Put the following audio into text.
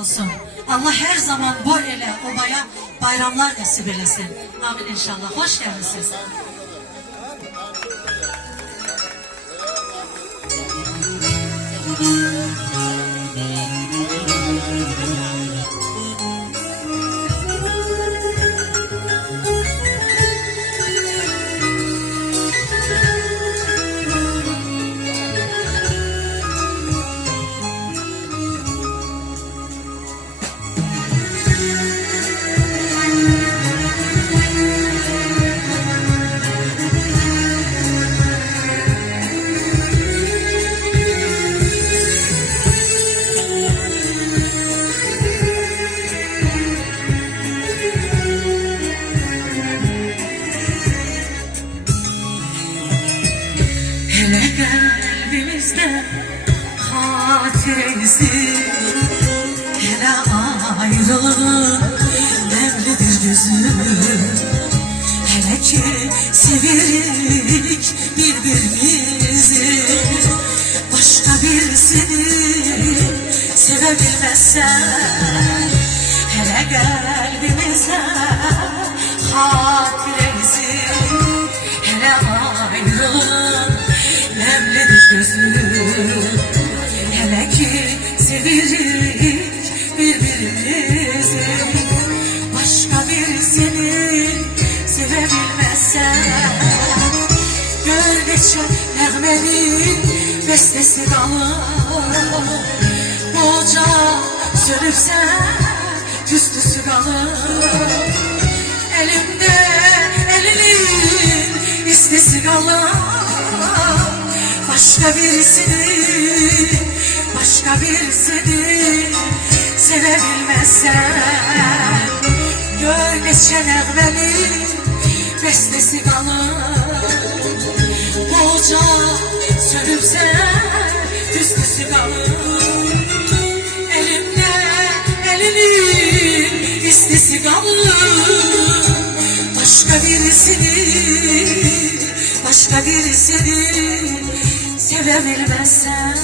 olsun. Allah her zaman bu ele obaya bayramlar nasip eylesin. Amin inşallah. Hoş geldiniz. Hele kalbimizde hatiresi, hele ayrılık nemlidir gözüm. Hele ki severik birbirimizi, başka birisini sevebilmezsen. Hele kalbimizde hatiresi, hele ayrılık nemlidir gözüm. Hele ki severik birbirimizi, başka birisini sevebilmezsen. Gölgeçe nəğmenin bestesi kalır, boca sönüpse tüstüsü kalır. Elimde elinin istesi kalır, başka birisini sevebilmezsen. Gölgeçe nəğmenin bestesi kalır, boca sönüpse tüstüsü kalır. Elimde elinin istesi kalır, başka birisini sevebilmezsen.